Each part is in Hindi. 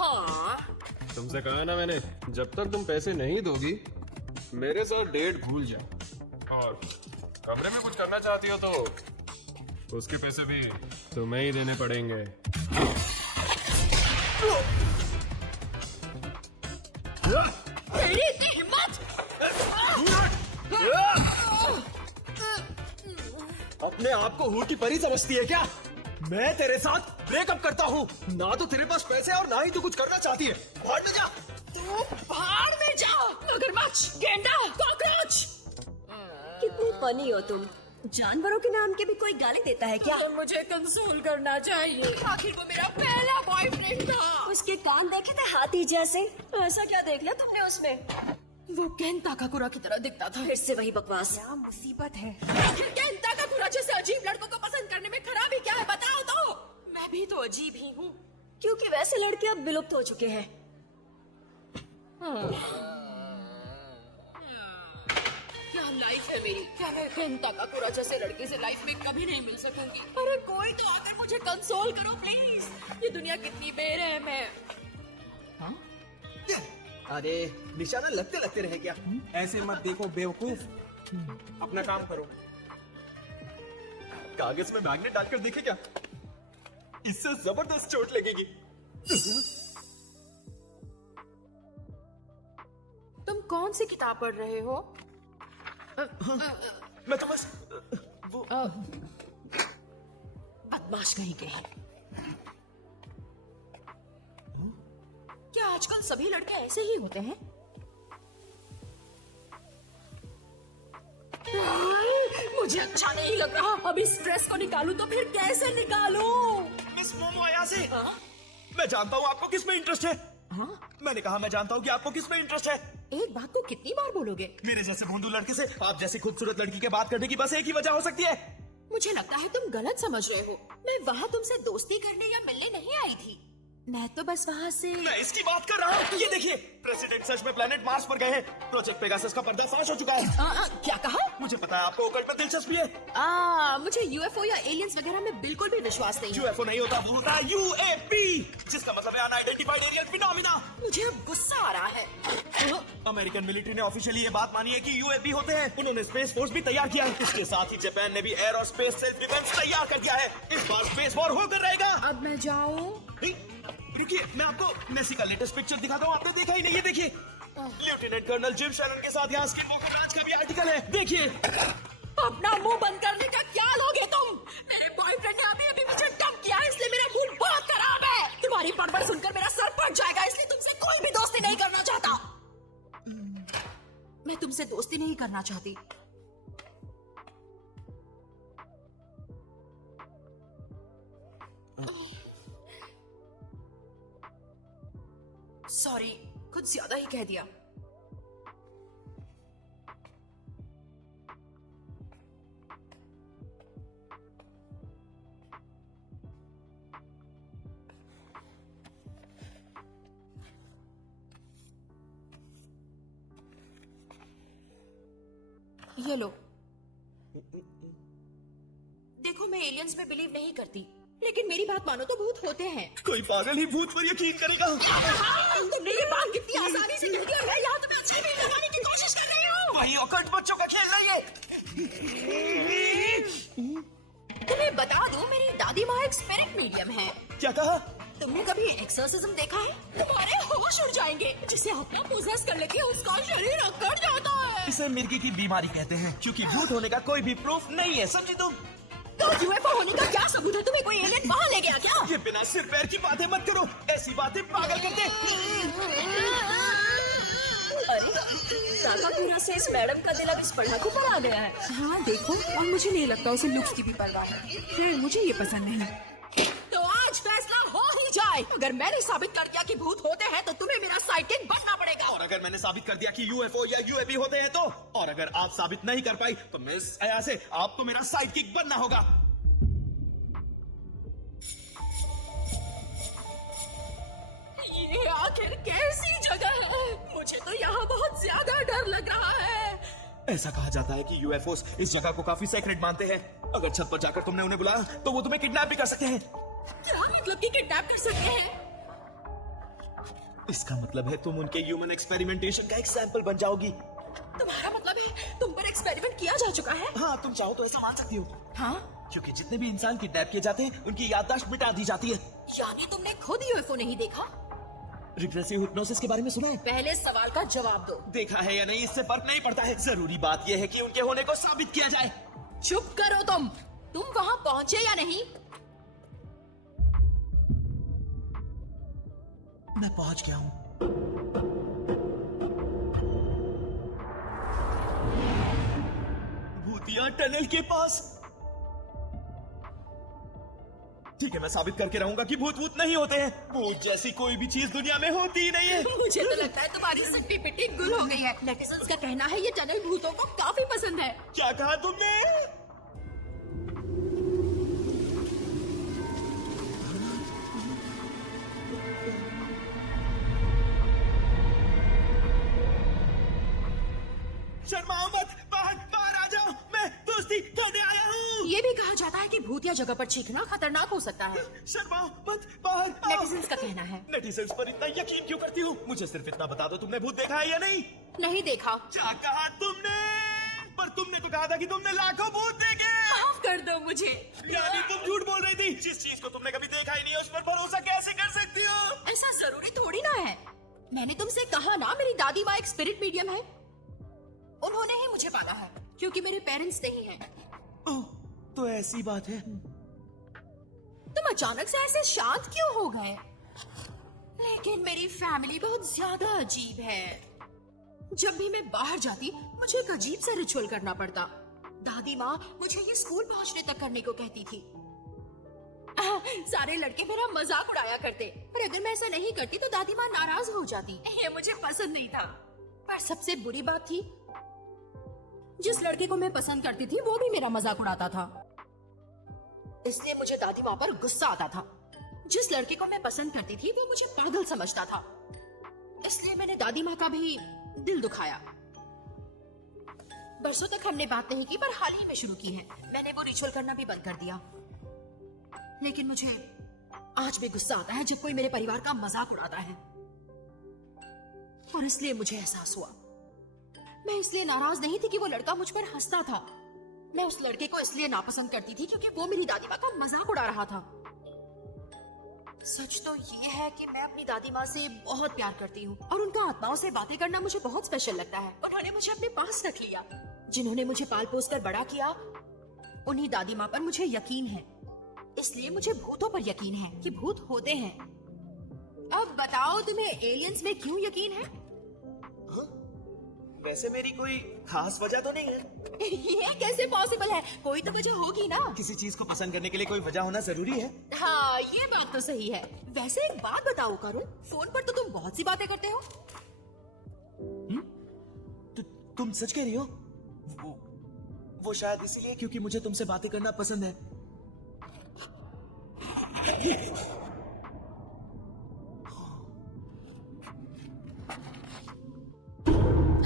हाँ, तुमसे कहा ना मैंने, जब तक तुम पैसे नहीं दोगी मेरे साथ डेट भूल जाओ। और कमरे में कुछ करना चाहती हो तो उसके पैसे भी तुम्हें ही देने पड़ेंगे। मेरी इतनी हिम्मत! अपने आप को हूर की परी समझती है क्या? मैं तेरे साथ ब्रेकअप करता हूँ। ना तो तेरे पास पैसे और ना ही तू कुछ करना चाहती है। भाड़ में जा। तू भाड़ में जा, मगरमच्छ, गेंडा, कॉकरोच! कितनी फनी हो तुम। जानवरों के नाम के भी कोई गाली देता है क्या? मुझे कंसोल करना चाहिए। आखिर वो मेरा पहला बॉयफ्रेंड था। उसके कान देखे थे हाथी जैसे। ऐसा क्या देख लिया तुमने उसमें? वो केंता काकुरा की तरह दिखता था। फिर से वही बकवास। क्या मुसीबत है? आखिर केंता काकुरा जैसे अजीब लड़कों को पसंद करने में खराबी क्या है, बताओ तो। मैं भी तो अजीब ही हूँ। क्योंकि वैसे लड़के अब विलुप्त हो चुके हैं। क्या लाइफ है मेरी? क्या मैं केंता काकुरा जैसे लड़के से लाइफ में कभी नहीं मिल सकूंगी? अरे कोई तो आकर मुझे कंसोल करो प्लीज। ये दुनिया कितनी बेरहम है। अरे निशाना लगते लगते रहे क्या? ऐसे मत देखो बेवकूफ, अपना काम करो। कागज में मैग्नेट डालकर देखे क्या? इससे जबरदस्त चोट लगेगी। तुम कौन सी किताब पढ़ रहे हो? मैं तो बस वो बदमाश कहीं के हैं। क्या आजकल सभी लड़के ऐसे ही होते हैं? मुझे अच्छा नहीं लग रहा। अभी स्ट्रेस को निकालूं तो फिर कैसे निकालूं? मिस मोमो अयासे, मैं जानता हूँ आपको किस में इंटरेस्ट है। मैंने कहा मैं जानता हूँ कि आपको किस में इंटरेस्ट है। एक बात को कितनी बार बोलोगे? मेरे जैसे भोंदू लड़के से आप जैसी खूबसूरत लड़की के बात करने की बस एक ही वजह हो सकती है। मुझे लगता है तुम गलत समझ रहे हो। मैं वहाँ तुमसे दोस्ती करने या मिलने नहीं आई थी। मैं तो बस वहाँ से। मैं इसकी बात कर रहा हूँ। ये देखिए, प्रेसिडेंट सच में प्लेनेट मार्स पर गए हैं। प्रोजेक्ट पेगासस का पर्दाफाश हो चुका है। क्या कहा? मुझे पता है आपको ओकल्ट में दिलचस्पी है। मुझे यूएफओ या एलियंस वगैरह में बिल्कुल भी विश्वास नहीं है। यूएफओ नहीं होता, वो होता है यूएपी, जिसका मतलब है अनआइडेंटिफाइड एरियल फिनोमिना। मुझे अब गुस्सा आ रहा है। अमेरिकन मिलिट्री ने ऑफिशियली ये बात मानी है कि यूएपी होते हैं। उन्होंने स्पेस फोर्स भी तैयार किया है। इसके साथ ही जापान ने भी एयर और स्पेस सेल्फ डिफेंस तैयार कर दिया है। इस बार स्पेस वॉर होकर रहेगा। अब मैं जाऊँ? रुकिए, मैं आपको मेसी का लेटेस्ट पिक्चर दिखाता हूँ। आपने देखा ही नहीं है? देखिए, लेफ्टिनेंट कर्नल जिम शैनन के साथ यहाँ स्किन वॉकर राज का भी आर्टिकल है। देखिए। अपना मुंह बंद करने का क्या लोगे तुम? मेरे बॉयफ्रेंड ने अभी अभी मुझे डंप किया है, इसलिए मेरा मूड बहुत खराब है। तुम्हारी बड़बड़ सुनकर मेरा सर फट जाएगा, इसलिए तुमसे कोई भी दोस्ती नहीं करना चाहता। मैं तुमसे दोस्ती नहीं करना चाहती। सॉरी, कुछ ज्यादा ही कह दिया। ये लो। देखो, मैं एलियंस में बिलीव नहीं करती, लेकिन मेरी बात मानो तो भूत होते हैं। कोई पागल ही भूत पर यकीन करेगा। तुमने ये बात कितनी आसानी से कह दी और मैं यहाँ तुम्हें अच्छी भी लगाने की कोशिश कर रही हूँ। भाई ऑकल्ट बच्चों का खेल नहीं है। तुम्हें बता दूं, मेरी दादी माँ एक स्पिरिट मीडियम है। क्या कहा? तुमने कभी एक्सोर्सिज्म देखा है? तुम्हारे होश उड़ जाएंगे। जिसे अपना पोजेस कर लेती है उसका शरीर अकड़ जाता है। इसे मिर्गी की बीमारी कहते हैं, क्योंकि भूत होने का कोई भी प्रूफ नहीं है, समझी तुम? तो यूएफओ होने का क्या सबूत है? तुम्हें कोई एलियन वहाँ ले गया क्या? ये बिना सिर पैर की बातें मत करो। ऐसी बातें पागल करते। अरे काकाकुरा से इस मैडम का दिल अब इस पढ़ाकू पर आ गया है। हाँ देखो, और मुझे नहीं लगता उसे लुक्स की भी परवाह है। खैर, मुझे ये पसंद नहीं। तो आज फैसला हो ही जाए। अगर मैंने साबित कर दिया कि भूत होते हैं तो तुम्हें मेरा साइडकिक बनना पड़ेगा। और अगर मैंने साबित कर दिया कि यूएफओ या यूएपी होते हैं तो? और अगर आप साबित नहीं कर पाई तो मिस अयासे, आपको मेरा साइड किक बनना होगा। ये आखिर कैसी जगह है? मुझे तो यहाँ बहुत ज्यादा डर लग रहा है। ऐसा कहा जाता है कि यूएफओस इस जगह को काफी सेक्रेट मानते हैं। अगर छत पर जाकर तुमने उन्हें बुलाया तो वो तुम्हें किडनैप भी कर सकते हैं। क्या मतलब कि किडनैप कर सकते हैं? इसका मतलब है तुम उनके ह्यूमन एक्सपेरिमेंटेशन का एक सैंपल बन जाओगी। तुम्हारा मतलब है तुम पर एक्सपेरिमेंट किया जा चुका है? हाँ, तुम चाहो तो ऐसा मान सकती हो। हाँ? क्योंकि जितने भी इंसान किडनैप किए जाते हैं उनकी याददाश्त मिटा दी जाती है। यानी तुमने खुद यूएफओ नहीं देखा? रिग्रेसिव हिप्नोसिस के बारे में सुना है? पहले सवाल का जवाब दो। देखा है या नहीं इससे फर्क नहीं पड़ता है, जरूरी बात यह है कि उनके होने को साबित किया जाए। चुप करो तुम वहाँ पहुँचे या नहीं? मैं पहुंच गया हूँ। भूतिया टनल के पास। ठीक है, मैं साबित करके रहूंगा कि भूत नहीं होते हैं। भूत जैसी कोई भी चीज दुनिया में होती ही नहीं है। मुझे तो लगता है तुम्हारी सट्टी पिट्टी गुल हो गई है। नेटिजन्स का कहना है ये टनल भूतों को काफी पसंद है। क्या कहा तुमने? शर्माओ मत, बाहर आ जाओ, मैं दोस्ती करने आया हूँ। ये भी कहा जाता है कि भूतिया जगह पर चीखना खतरनाक हो सकता है। शर्माओ मत, बाहर आओ। नेटिजन्स का कहना है। नेटिजन्स पर इतना यकीन क्यों करती हूँ? मुझे सिर्फ इतना बता दो, तुमने भूत देखा है या नहीं? नहीं देखा। क्या कहा तुमने? पर तुमने तो कहा था कि तुमने लाखों भूत देखे। माफ कर दो मुझे। यानी तुम झूठ बोल रही थी। जिस चीज को तुमने कभी देखा ही नहीं है उस पर भरोसा कैसे कर सकती हो? ऐसा जरूरी थोड़ी ना है। मैंने तुमसे कहा ना मेरी दादी माँ एक स्पिरिट मीडियम है। उन्होंने ही मुझे पाला है क्योंकि मेरे पेरेंट्स नहीं हैं। ओह, तो ऐसी बात है। तुम अचानक से ऐसे शांत क्यों हो गए? लेकिन मेरी फैमिली बहुत ज्यादा अजीब है। जब भी मैं बाहर जाती मुझे एक अजीब सा रिचुअल करना पड़ता। दादी माँ मुझे ये स्कूल पहुंचने तक करने को कहती थी। सारे लड़के मेरा मजाक उड़ाया करते, पर अगर मैं ऐसा नहीं करती तो दादी माँ नाराज हो जाती। ये मुझे पसंद नहीं था। पर सबसे बुरी बात थी, जिस लड़के को मैं पसंद करती थी वो भी मेरा मजाक उड़ाता था। इसलिए मुझे दादी माँ पर गुस्सा आता था। जिस लड़के को मैं पसंद करती थी वो मुझे पागल समझता था। इसलिए मैंने दादी माँ का भी दिल दुखाया। बरसों तक हमने बात नहीं की, पर हाल ही में शुरू की है। मैंने वो रिचुअल करना भी बंद कर दिया। लेकिन मुझे आज भी गुस्सा आता है जब कोई मेरे परिवार का मजाक उड़ाता है। और इसलिए मुझे एहसास हुआ, मैं इसलिए नाराज नहीं थी कि वो लड़का मुझ पर हंसता था। मैं उस लड़के को इसलिए नापसंद करती थी क्योंकि वो मेरी दादी माँ का मजाक उड़ा रहा था। सच तो ये है कि मैं अपनी दादी माँ से बहुत प्यार करती हूँ और उनका आत्माओं से बातें करना मुझे बहुत स्पेशल लगता है। उन्होंने मुझे अपने पास रख लिया। जिन्होंने मुझे पाल पोस कर बड़ा किया, उन्हीं दादी माँ पर मुझे यकीन है। इसलिए मुझे भूतों पर यकीन है कि भूत होते हैं। अब बताओ तुम्हें एलियंस में क्यों यकीन है? वैसे मेरी कोई खास वजह तो नहीं है। ये कैसे पॉसिबल है? कोई तो वजह होगी ना। किसी चीज को पसंद करने के लिए कोई वजह होना जरूरी है। हाँ, ये बात तो सही है। वैसे एक बात बताओ करुण, फोन पर तो तुम बहुत सी बातें करते हो। तुम सच कह रही हो? वो शायद इसीलिए क्योंकि मुझे तुमसे बातें करना पसंद है।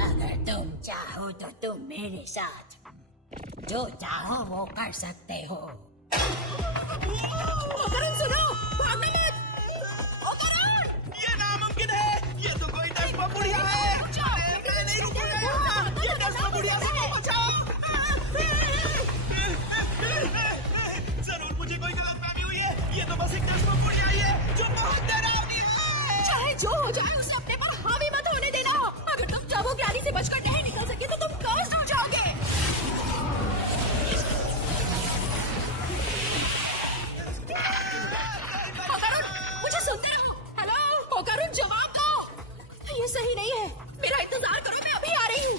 अगर तुम चाहो तो तुम मेरे साथ जो चाहो वो कर सकते हो। करुण सुनो, भागना मत। ओ करुण! ये नामुमकिन है। ये तो कोई डस्पा बुढ़िया है। मैं नहीं रुकूंगा। ये डस्पा बुढ़िया से बचाओ। जरूर मुझे कोई गलतफहमी हुई है। ये तो बस एक डस्पा बुढ़िया ही है जो बहुत डरावनी है। चाहे जो हो जाए उसे अपने पर हावी मत होने देना। अगर तुम चाबुक रानी से बचकर नहीं निकल सके तो तुम कर्स्ड हो जाओगे। करुण, मुझे सुनते हो? हेलो करुण, जवाब दो। ये सही नहीं है। मेरा इंतजार करो, मैं अभी आ रही हूँ।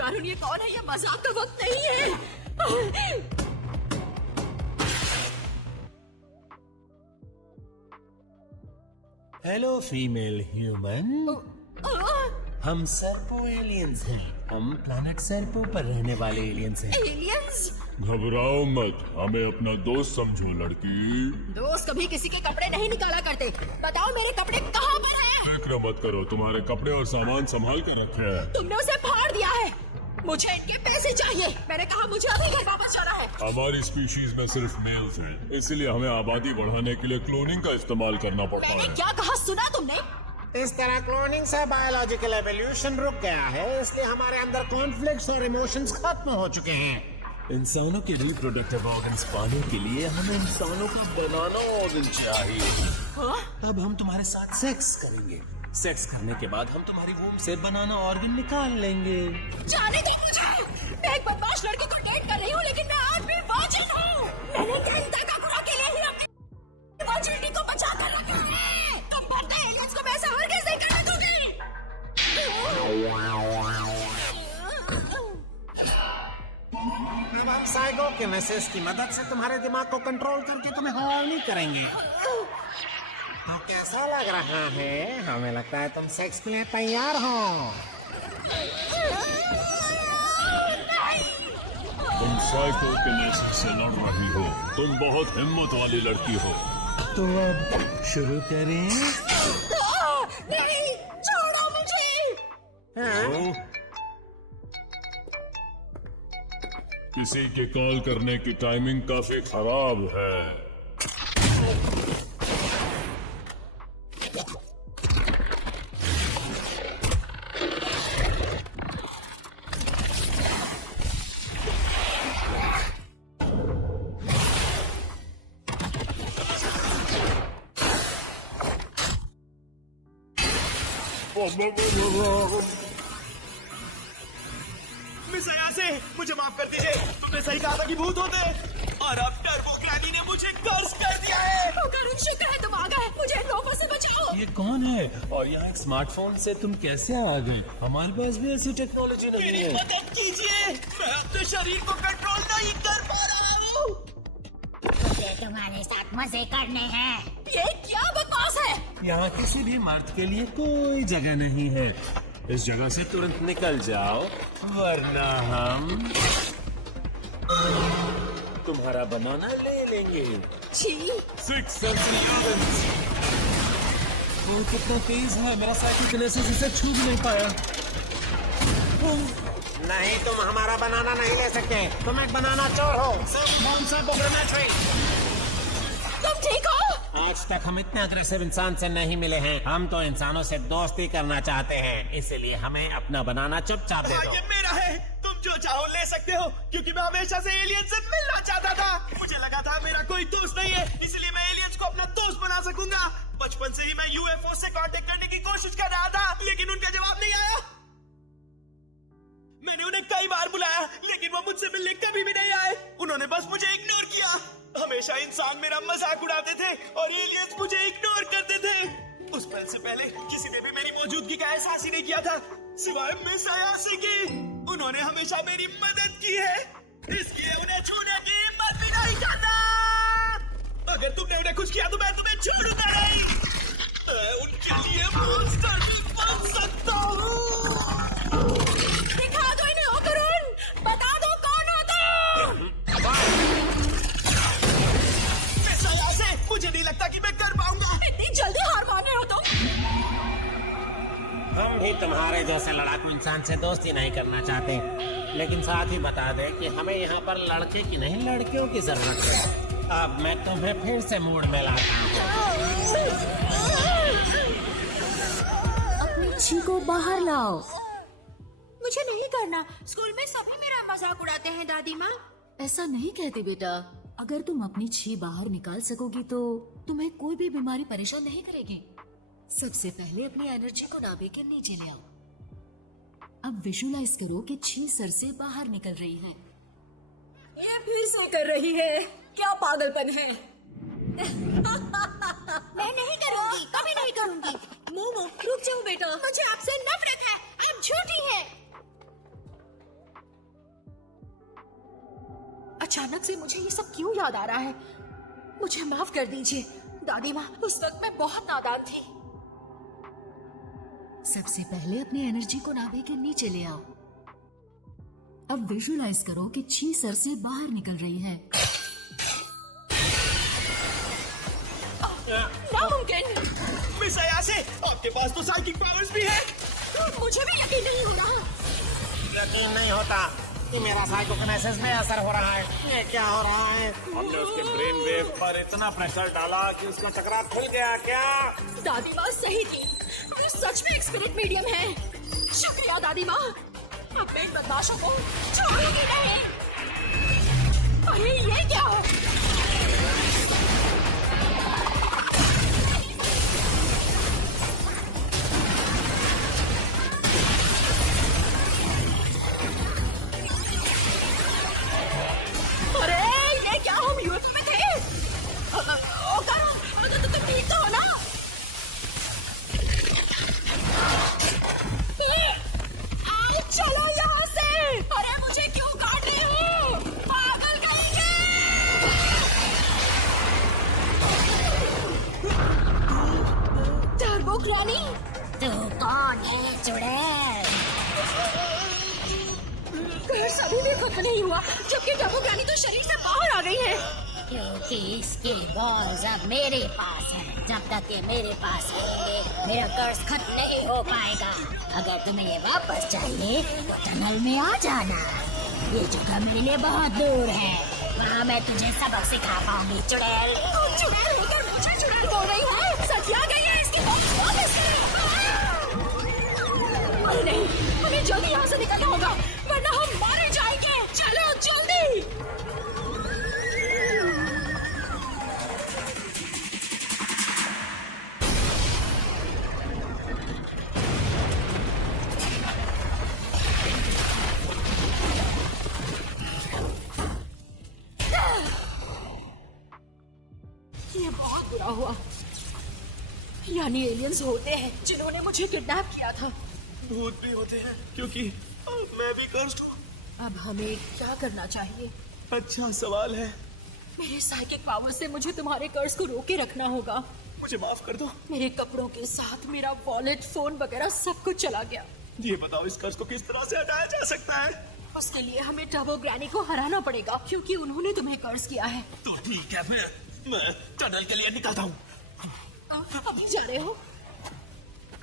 करुण, ये कौन है? ये मजाक का वक्त नहीं है। हेलो फीमेल ह्यूमन, हम सर्पो एलियंस हैं। हम प्लैनेट सर्पो पर रहने वाले एलियंस हैं। एलियंस? घबराओ मत, हमें अपना दोस्त समझो लड़की। दोस्त कभी किसी के कपड़े नहीं निकाला करते। बताओ मेरे कपड़े कहाँ पर हैं? फिक्र मत करो, तुम्हारे कपड़े और सामान संभाल कर रखे हैं। तुमने उसे फाड़ दिया है। मुझे इनके पैसे चाहिए। मैंने कहा मुझे अभी घर वापस जाना है। हमारी स्पीशीज में सिर्फ मेल्स हैं, इसलिए हमें आबादी बढ़ाने के लिए क्लोनिंग का इस्तेमाल करना पड़ता मैंने है। क्या कहा सुना तुमने? इस तरह क्लोनिंग से बायोलॉजिकल एवोल्यूशन रुक गया है, इसलिए हमारे अंदर कॉन्फ्लिक्ट्स और इमोशंस खत्म हो चुके हैं। इंसानों के रिप्रोडक्टिव ऑर्गन्स पाने के लिए हमें इंसानों का बनाना ऑर्गन चाहिए। अब हम तुम्हारे साथ सेक्स करेंगे। सेक्स करने के बाद हम तुम्हारी वूम्ब से बनाना ऑर्गन निकाल लेंगे। जाने दो मुझे। मैं एक बदमाश लड़के को डेट कर रही हूँ, लेकिन मैं आज भी वर्जिन हूँ। मैंने जनता का बुरा के लिए ही अपनी वर्जिनिटी को बचा कर रखा है। तुम भरते एलियंस को मैं ऐसा हरगिज़ नहीं करने दूंगी। अब हम साइकोकिनेसिस की मदद से तुम्हारे दिमाग को कंट्रोल करके तुम्हें हॉर्नी करेंगे। तो कैसा लग रहा है? हमें लगता है तुम सेक्स के लिए तैयार हो। तुम साइकोकिनेसिस से लड़ रही हो। तुम बहुत हिम्मत वाली लड़की हो। तो अब शुरू करें? नहीं, छोड़ो मुझे। तो किसी के कॉल करने की टाइमिंग काफी खराब है। मिस अयासे, मुझे माफ कर दीजिए। तुमने सही कहा था कि भूत होते हैं, और अब टर्बो ग्रैनी ने मुझे कर्ज कर दिया है। अगर शुक्र है तुम आ गए। मुझे इन लोगों से बचाओ। ये कौन है? और यहाँ एक स्मार्टफोन से तुम कैसे आ गए? हमारे पास भी ऐसी टेक्नोलॉजी नहीं मेरी है। मदद कीजिए, मैं अपने शरीर को कंट्रोल नहीं कर पा रहा हूँ। ये तुम्हारे साथ मजे करने हैं। ये क्या बकवास है? यहाँ किसी भी मर्द के लिए कोई जगह नहीं है। इस जगह से तुरंत निकल जाओ, वरना हम तुम्हारा बनाना ले लेंगे। छी। 6 sensory organs। वो कितना तेज है, मेरा साइकोकिनेसिस इसे छू भी नहीं पाया। नहीं, तुम हमारा बनाना नहीं ले सकते। तुम एक बनाना चोर हो। तुम ठीक हो? आज तक हम इतने अग्रेसिव इंसान से नहीं मिले हैं। हम तो इंसानों से दोस्ती करना चाहते हैं, इसलिए हमें अपना बनाना चुपचाप दे हाँ, दो। ये मेरा है। तुम जो चाहो ले सकते हो, क्योंकि मैं हमेशा से एलियन से मिलना चाहता था। मुझे लगा था मेरा कोई दोस्त नहीं है, इसलिए मैं एलियंस को अपना दोस्त बना सकूंगा। बचपन से ही मैं यूएफओ से कांटेक्ट करने की कोशिश कर रहा था, लेकिन उनका जवाब नहीं आया। मैंने उन्हें कई बार बुलाया, लेकिन वो मुझसे मिलने कभी भी नहीं आए। उन्होंने बस मुझे इग्नोर किया। हमेशा इंसान मेरा मजाक उड़ाते थे और एलियंस मुझे इग्नोर करते थे। उस पल से पहले किसी ने भी मेरी मौजूदगी का एहसास ही नहीं किया था, सिवाय मिस अयासे की। उन्होंने हमेशा मेरी मदद की है, इसलिए उन्हें छूने की हिम्मत भी नहीं करता। अगर तुमने उन्हें कुछ किया तो मैं तुम्हें छोड़ूंगा नहीं। मैं उनके लिए मॉन्स्टर भी बन सकता हूँ। दिखा दो इन्हें ओकरून। बता दो कौन हो तुम। मिस अयासे, मुझे नहीं लगता कि मैं कर पाऊंगा। इतनी जल्दी हार मान रहे हो तुम? हम भी तुम्हारे जैसे लड़ाकू इंसान से दोस्ती नहीं करना चाहते, लेकिन साथ ही बता दें कि हमें यहाँ पर लड़के की नहीं लड़कियों की जरूरत है। अब मैं तुम्हें फिर से मूड में लाता हूँ। अपनी छी को बाहर लाओ। मुझे नहीं करना। स्कूल में सभी मेरा मजाक उड़ाते हैं दादी माँ। ऐसा नहीं कहती बेटा। अगर तुम अपनी छी बाहर निकाल सकोगी तो तुम्हें कोई भी बीमारी परेशान नहीं करेगी। सबसे पहले अपनी एनर्जी को नाभि के नीचे ले आओ। अब विजुलाइज करो कि छी सर से बाहर निकल रही है। ये फिर से कर रही है। क्या पागलपन है। मैं नहीं करूंगी, कभी नहीं करूंगी। मोमो रुक जाओ बेटा। मुझे आपसे नफरत है। आप झूठी हैं। अचानक से मुझे ये सब क्यों याद आ रहा है? मुझे माफ कर दीजिए दादी माँ, उस वक्त मैं बहुत नादान थी। सबसे पहले अपनी एनर्जी को नाभि के नीचे ले आओ। अब विजुलाइज करो कि छी सर से बाहर निकल रही है। नामुमकिन। मिस अयासे, आपके पास तो साइकिक पावर्स भी है। मुझे भी यकीन नहीं हो रहा। यकीन नहीं होता कि मेरा साइकोकिनेसिस में असर हो रहा है। ये क्या हो रहा है? हमने उसके ब्रेन वेव पर इतना प्रेशर डाला कि उसका चक्रा खुल गया क्या? दादी माँ सही थी, ये सच में एक स्पिरिट मीडियम है। शुक्रिया दादी माँ, अब मैं इन बदमाशों को छोड़ूंगी नहीं। अरे ये क्या? अरे ये क्या, हम यूएफओ में थे? तुम ठीक तो हो ना? चलो यहाँ से! अरे मुझे क्यों काट रहे हो? पागल कहेंगे! Turbo granny? तू कौन है चुड़ैल? कर्स अभी भी खत्म नहीं हुआ, जबकि टर्बो ग्रैनी तो शरीर से बाहर आ गई है। क्योंकि इसके बॉल्स अब मेरे पास है। जब तक ये मेरे पास रहेंगे मेरा कर्ज खत्म नहीं हो पाएगा। अगर तुम्हें ये वापस चाहिए तो टनल में आ जाना। ये जगह मेरे लिए बहुत दूर है, वहाँ मैं तुझे सबक सिखा पाऊंगी चुड़ैल। तुम चुड़ैल होकर मुझे चुड़ैल बोल रही हो? सत्या गई है, इसकी बॉक्स वापस करो। अरे नहीं, हमें जल्दी यहाँ से निकलना होगा वरना हम मारे जाएंगे। चलो जल्दी! ये बहुत बुरा हुआ। यानी एलियंस होते हैं जिन्होंने मुझे किडनैप किया था। भूत भी होते हैं क्योंकि मैं भी कर्स्ड हूँ। अब हमें क्या करना चाहिए? अच्छा सवाल है। मेरे साइकिक पावर से मुझे तुम्हारे कर्ज को रोके रखना होगा। मुझे माफ कर दो। मेरे कपड़ों के साथ मेरा वॉलेट, फोन वगैरह सब कुछ चला गया। ये बताओ इस कर्ज को किस तरह से हटाया जा सकता है? उसके लिए हमें टर्बो ग्रैनी को हराना पड़ेगा क्योंकि उन्होंने तुम्हें कर्ज किया है। तो ठीक है, मैं टनल के लिए निकलता हूँ। अभी जा रहे हो?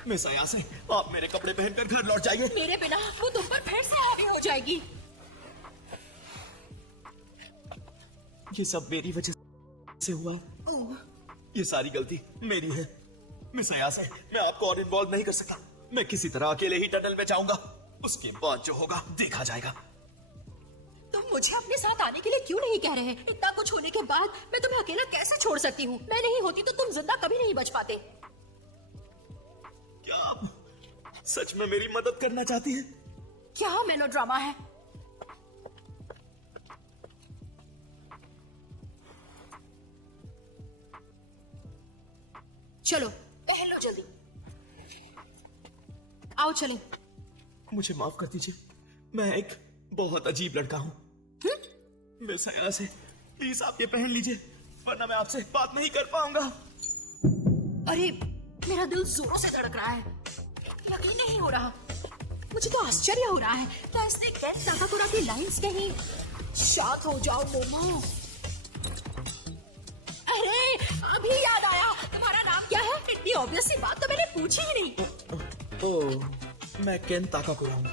मिस आया से आप मेरे कपड़े पहनकर घर लौट जाइए। मेरे बिना वो तुम पर फिर से हावी हो जाएगी। ये सब मेरी वजह से हुआ। ये सारी गलती मेरी है। मिस आया से मैं आपको और इन्वॉल्व नहीं कर सकता। मैं किसी तरह अकेले ही टनल में जाऊंगा, उसके बाद जो होगा देखा जाएगा। तुम मुझे अपने साथ आने के लिए क्यों नहीं कह रहे? इतना कुछ होने के बाद मैं तुम्हें अकेला कैसे छोड़ सकती हूँ? मैं नहीं होती तो तुम जिंदा कभी नहीं बच पाते। क्या आप सच में मेरी मदद करना चाहती हैं? क्या मेलोड्रामा है? चलो पहन लो जल्दी। आओ चलें। मुझे माफ कर दीजिए, मैं एक बहुत अजीब लड़का हूँ। मिस आया से प्लीज आप ये पहन लीजिए, वरना मैं आपसे बात नहीं कर पाऊंगा। अरे मेरा दिल जोरों से धड़क रहा है, यकीन नहीं हो रहा। मुझे तो आश्चर्य हो रहा है, क्या इसने केन ताकाकुरा की लाइंस कहीं? शांत हो जाओ मोमो। अरे अभी याद आया, तुम्हारा नाम क्या है? इतनी ऑब्वियस सी बात तो मैंने पूछी ही नहीं। ओह, मैं केन ताकाकुरा हूँ।